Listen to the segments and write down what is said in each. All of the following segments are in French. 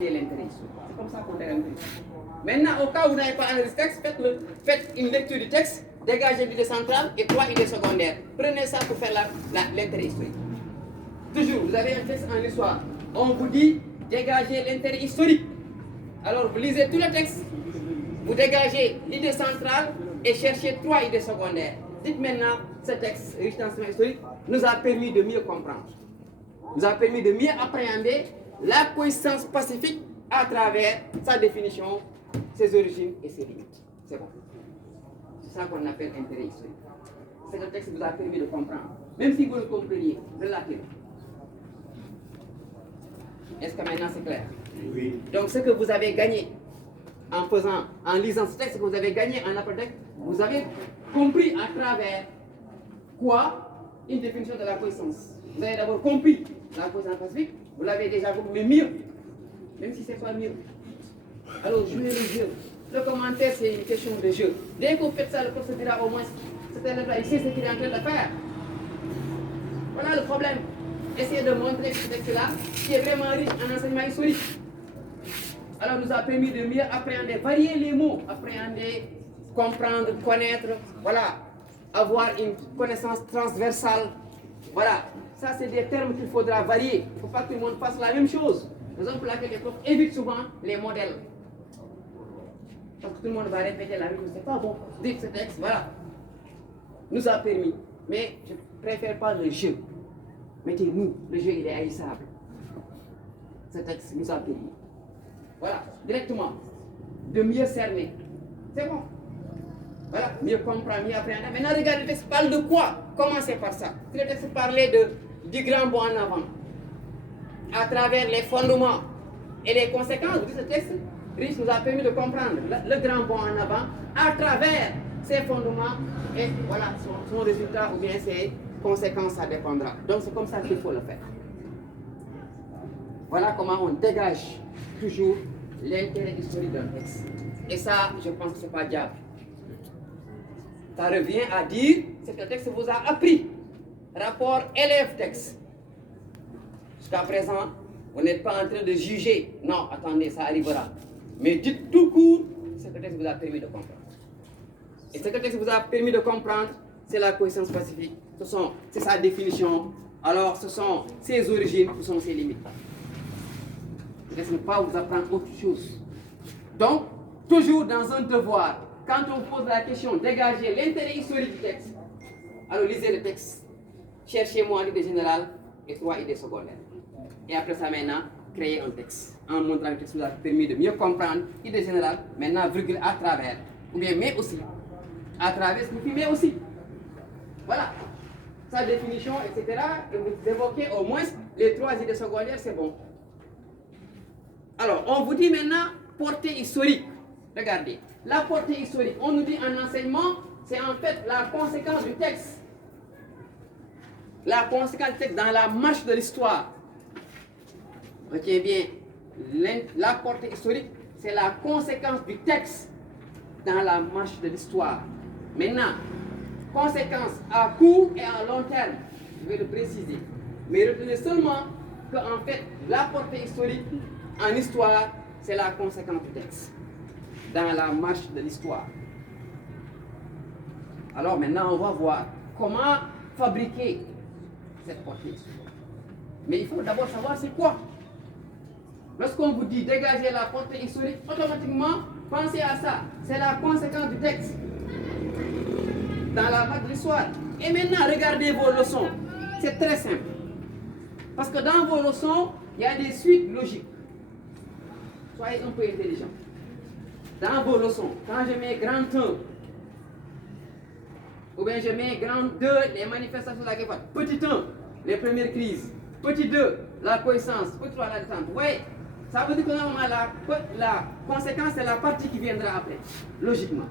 l'intérêt historique. C'est comme ça qu'on dégage l'intérêt historique. Maintenant, au cas où vous n'avez pas analysé le texte, faites une lecture du texte, dégagez l'idée centrale et 3 idées secondaires. Prenez ça pour faire l'intérêt historique. Toujours, vous avez un texte en histoire. On vous dit dégagez l'intérêt historique. Alors vous lisez tout le texte, vous dégagez l'idée centrale et cherchez 3 idées secondaires. Dites maintenant, ce texte riche d'enseignement historique nous a permis de mieux comprendre, nous a permis de mieux appréhender la coexistence pacifique à travers sa définition, ses origines et ses limites. C'est bon. C'est ça qu'on appelle intérêt historique. C'est que le texte vous a permis de comprendre. Même si vous le compreniez, relativement. Est-ce que maintenant c'est clair? Oui. Donc ce que vous avez gagné en lisant ce texte, ce que vous avez gagné en apprenant, vous avez compris à travers quoi? Une définition de la coexistence. Vous avez d'abord compris la coexistence pacifique, vous l'avez déjà compris, mais mieux. Même si ce n'est pas mieux. Alors jouez le jeu. Le commentaire, c'est une question de jeu. Dès que vous faites ça, le professeur dira au moins, cet élève-là, il sait ce qu'il est en train de faire. Voilà le problème. Essayez de montrer que ce texte-là, qui est vraiment riche en enseignement historique. Alors, nous a permis de mieux appréhender, varier les mots, appréhender, comprendre, connaître, voilà, avoir une connaissance transversale. Voilà, ça c'est des termes qu'il faudra varier. Il ne faut pas que tout le monde fasse la même chose. Raison pour laquelle les profs évitent souvent les modèles. Parce que tout le monde va répéter la même chose. C'est pas bon. Dites ce texte, voilà. Nous a permis. Mais je ne préfère pas le jeu. Mettez-nous, le jeu il est haïssable. Ce texte nous a permis. Voilà, directement, de mieux cerner. C'est bon. Voilà, mieux comprendre, mieux apprendre. Maintenant, regardez, le texte parle de quoi? Commencez par ça. Si le texte parlait du grand bond en avant, à travers les fondements et les conséquences, vous dites ce texte riche nous a permis de comprendre le grand bond en avant à travers ses fondements et voilà son résultat ou bien ses conséquences, ça dépendra. Donc c'est comme ça qu'il faut le faire. Voilà comment on dégage toujours l'intérêt historique d'un texte. Et ça, je pense que ce n'est pas diable. Ça revient à dire ce que le texte vous a appris. Rapport élève-texte. Jusqu'à présent, vous n'êtes pas en train de juger. Non, attendez, ça arrivera. Mais dites tout court ce que le texte vous a permis de comprendre. Et ce que le texte vous a permis de comprendre, c'est la coexistence pacifique. C'est sa définition. Alors, ce sont ses origines, ce sont ses limites. Je ne pas vous apprendre autre chose. Donc, toujours dans un devoir, quand on pose la question, dégager l'intérêt historique du texte, alors lisez le texte, cherchez-moi l'idée générale et 3 idées secondaires. Et après ça, maintenant, créez un texte. En montrant que le texte vous a permis de mieux comprendre l'idée générale, maintenant, virgule à travers, ou bien mais aussi. À travers, ce mais aussi. Voilà. Sa définition, etc. Et vous évoquez au moins les 3 idées secondaires, c'est bon. Alors, on vous dit maintenant portée historique. Regardez, la portée historique, on nous dit en enseignement, c'est en fait la conséquence du texte. La conséquence du texte dans la marche de l'histoire. Retiens bien, la portée historique, c'est la conséquence du texte dans la marche de l'histoire. Maintenant, conséquence à court et à long terme, je vais le préciser. Mais retenez seulement qu'en fait, la portée historique, en histoire, c'est la conséquence du texte dans la marche de l'histoire. Alors maintenant, on va voir comment fabriquer cette portée historique. Mais il faut d'abord savoir c'est quoi. Lorsqu'on vous dit dégager la portée historique, automatiquement, pensez à ça. C'est la conséquence du texte dans la marche de l'histoire. Et maintenant, regardez vos leçons. C'est très simple. Parce que dans vos leçons, il y a des suites logiques. Soyez un peu intelligent. Dans vos leçons, quand je mets grand 1, ou bien je mets grand 2, les manifestations de la guerre, petit 1, les premières crises, petit 2, la coexistence, petit 3, la détente. Vous voyez, ça veut dire que normalement la conséquence, c'est la partie qui viendra après, logiquement.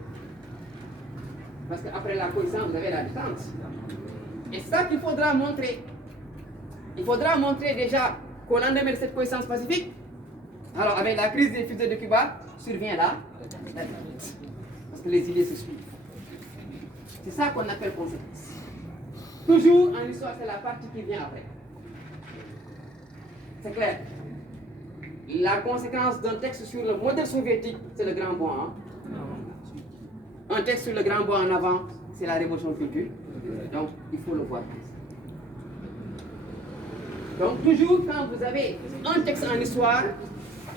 Parce qu'après la coexistence, vous avez la détente. Et c'est ça qu'il faudra montrer. Il faudra montrer déjà qu'au lendemain de cette coexistence pacifique, alors, avec la crise des fusées de Cuba, survient là, parce que les idées se suivent. C'est ça qu'on appelle conséquence. Toujours en histoire, c'est la partie qui vient après. C'est clair? La conséquence d'un texte sur le modèle soviétique, c'est le grand bond. Hein? Un texte sur le grand bond en avant, c'est la révolution culturelle. Donc, il faut le voir. Donc, toujours quand vous avez un texte en histoire,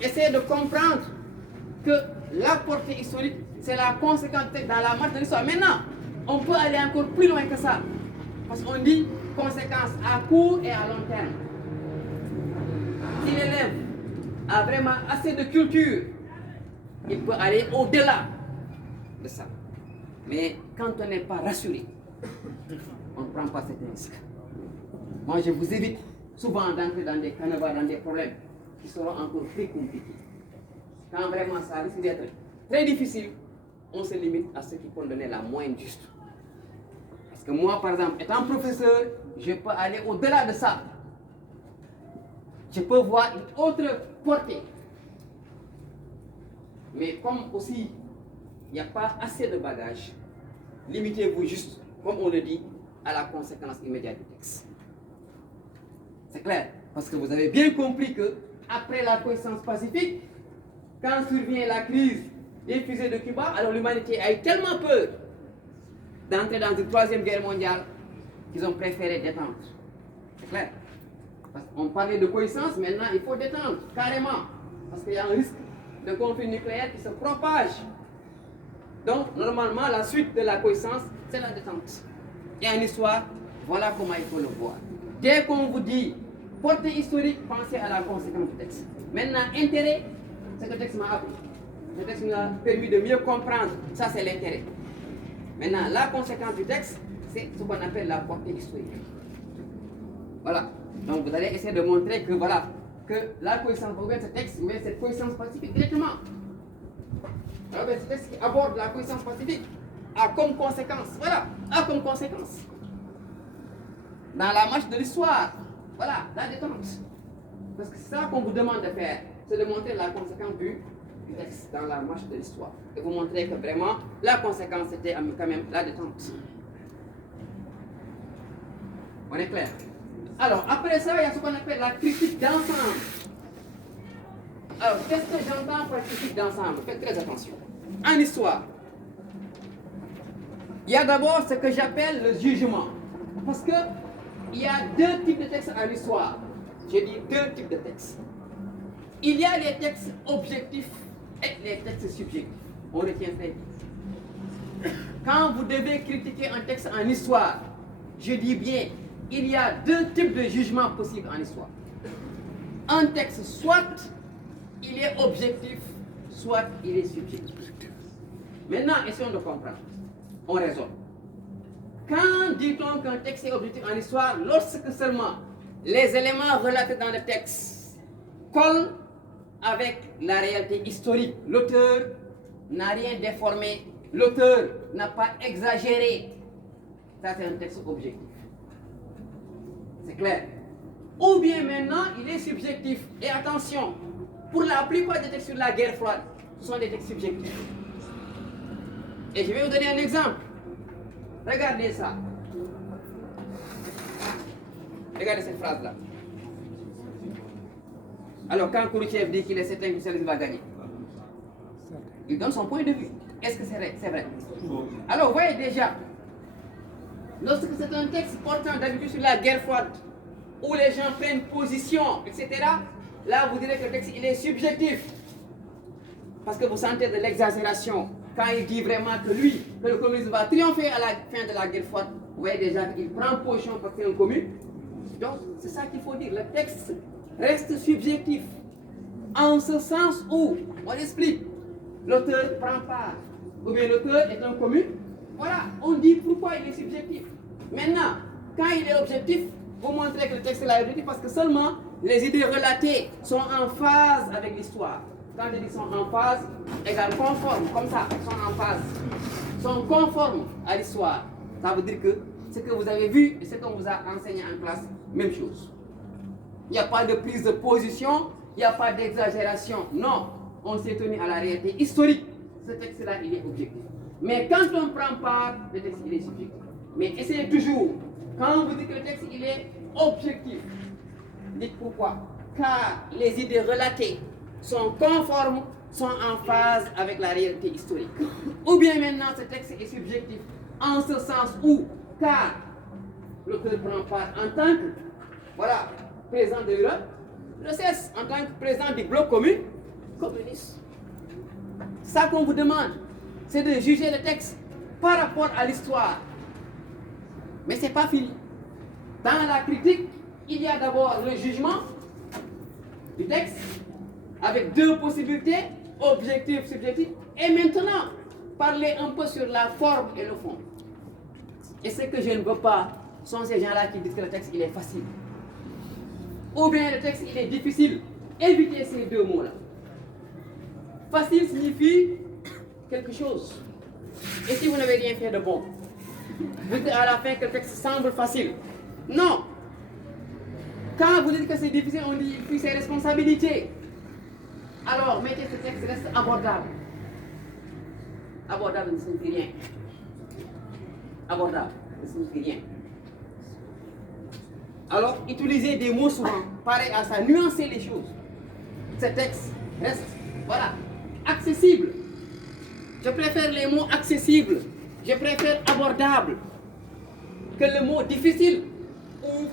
essayez de comprendre que la portée historique, c'est la conséquence dans la marche de l'histoire. Maintenant, on peut aller encore plus loin que ça. Parce qu'on dit conséquences à court et à long terme. Si l'élève a vraiment assez de culture, il peut aller au-delà de ça. Mais quand on n'est pas rassuré, on ne prend pas cet risque. Moi, je vous évite souvent d'entrer dans des canevas, dans des problèmes qui seront encore plus compliqués. Quand vraiment ça risque d'être très difficile, on se limite à ceux qui peuvent donner la moyenne juste. Parce que moi, par exemple, étant professeur, je peux aller au-delà de ça. Je peux voir une autre portée. Mais comme aussi, il n'y a pas assez de bagages, limitez-vous juste, comme on le dit, à la conséquence immédiate du texte. C'est clair, parce que vous avez bien compris que après la coexistence pacifique, quand survient la crise des fusées de Cuba, alors l'humanité a eu tellement peur d'entrer dans une troisième guerre mondiale qu'ils ont préféré détendre. C'est clair. Parce qu'on parlait de coexistence, maintenant il faut détendre, carrément. Parce qu'il y a un risque de conflit nucléaire qui se propage. Donc, normalement, la suite de la coexistence, c'est la détente. Et en histoire, voilà comment il faut le voir. Dès qu'on vous dit portée historique, pensez à la conséquence du texte. Maintenant, intérêt, c'est que le texte m'a appris. Le texte m'a permis de mieux comprendre. Ça, c'est l'intérêt. Maintenant, la conséquence du texte, c'est ce qu'on appelle la portée historique. Voilà. Donc, vous allez essayer de montrer que, voilà, que la coexistence, vous voyez ce texte, mais cette coexistence pacifique directement. Alors, ce texte qui aborde la coexistence pacifique a comme conséquence, voilà, a comme conséquence, dans la marche de l'histoire, voilà, la détente. Parce que c'est ça qu'on vous demande de faire, c'est de montrer la conséquence du texte dans la marche de l'histoire. Et vous montrer que vraiment, la conséquence c'était quand même la détente. On est clair? Alors, après ça, il y a ce qu'on appelle la critique d'ensemble. Alors, qu'est-ce que j'entends par critique d'ensemble? Faites très attention. En histoire, il y a d'abord ce que j'appelle le jugement. Parce que il y a deux types de textes en histoire. Je dis deux types de textes. Il y a les textes objectifs et les textes subjectifs. On retient très bien. Quand vous devez critiquer un texte en histoire, je dis bien, il y a deux types de jugements possibles en histoire. Un texte, soit il est objectif, soit il est subjectif. Maintenant, essayons de comprendre. On raisonne. Quand dit-on qu'un texte est objectif en histoire? Lorsque seulement les éléments relatés dans le texte collent avec la réalité historique. L'auteur n'a rien déformé, l'auteur n'a pas exagéré. Ça, c'est un texte objectif. C'est clair. Ou bien maintenant, il est subjectif. Et attention, pour la plupart des textes sur la guerre froide, ce sont des textes subjectifs. Et je vais vous donner un exemple. Regardez ça. Regardez cette phrase-là. Alors, quand Khrouchtchev dit qu'il est certain que le socialisme va gagner, il donne son point de vue. Est-ce que c'est vrai? C'est vrai. Alors, vous voyez déjà, lorsque c'est un texte portant d'habitude sur la guerre froide, où les gens prennent position, etc., là, vous direz que le texte, il est subjectif. Parce que vous sentez de l'exagération. Quand il dit vraiment que lui, que le communisme va triompher à la fin de la guerre froide, vous voyez déjà qu'il prend position parce que c'est un commun. Donc, c'est ça qu'il faut dire. Le texte reste subjectif. En ce sens où, on explique, l'auteur prend part, ou bien l'auteur est un commun. Voilà, on dit pourquoi il est subjectif. Maintenant, quand il est objectif, vous montrez que le texte est objectif parce que seulement les idées relatées sont en phase avec l'histoire. Quand je dis sont en phase, égale conforme, comme ça, sont en phase, sont conformes à l'histoire. Ça veut dire que ce que vous avez vu et ce qu'on vous a enseigné en classe, même chose. Il n'y a pas de prise de position, il n'y a pas d'exagération. Non, on s'est tenu à la réalité historique. Ce texte-là, il est objectif. Mais quand on prend part, le texte, il est subjectif. Mais essayez toujours, quand vous dites que le texte, il est objectif, dites pourquoi. Car les idées relatées sont conformes, sont en phase avec la réalité historique. Ou bien maintenant ce texte est subjectif, en ce sens où, car l'auteur prend part en tant que président de l'Europe, le CES en tant que président du bloc communiste. Ça qu'on vous demande, c'est de juger le texte par rapport à l'histoire. Mais ce n'est pas fini. Dans la critique, il y a d'abord le jugement du texte, avec deux possibilités, objectif, subjectif, et maintenant, parler un peu sur la forme et le fond. Et ce que je ne veux pas sont ces gens-là qui disent que le texte il est facile. Ou bien le texte il est difficile. Évitez ces deux mots-là. Facile signifie quelque chose. Et si vous n'avez rien fait de bon, vous dites à la fin que le texte semble facile. Non. Quand vous dites que c'est difficile, on dit qu'il fuit ses responsabilités. Alors, mettez ce texte reste abordable. Abordable ne signifie rien. Abordable ne signifie rien. Alors, utilisez des mots souvent pareils à ça, nuancer les choses. Ce texte reste, accessible. Je préfère les mots accessibles. Je préfère abordable que le mot difficile ou